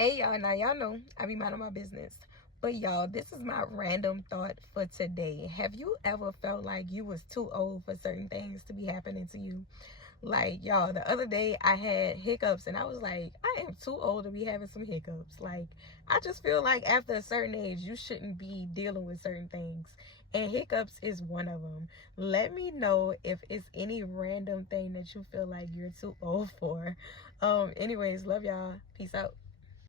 Hey y'all, now y'all know I be minding my business. But y'all, this is my random thought for today. Have you ever felt like you was too old for certain things to be happening to you? Like, y'all, the other day I had hiccups and I was like, I am too old to be having some hiccups. Like, I just feel like after a certain age, you shouldn't be dealing with certain things. And hiccups is one of them. Let me know if it's any random thing that you feel like you're too old for. Anyways, love y'all. Peace out.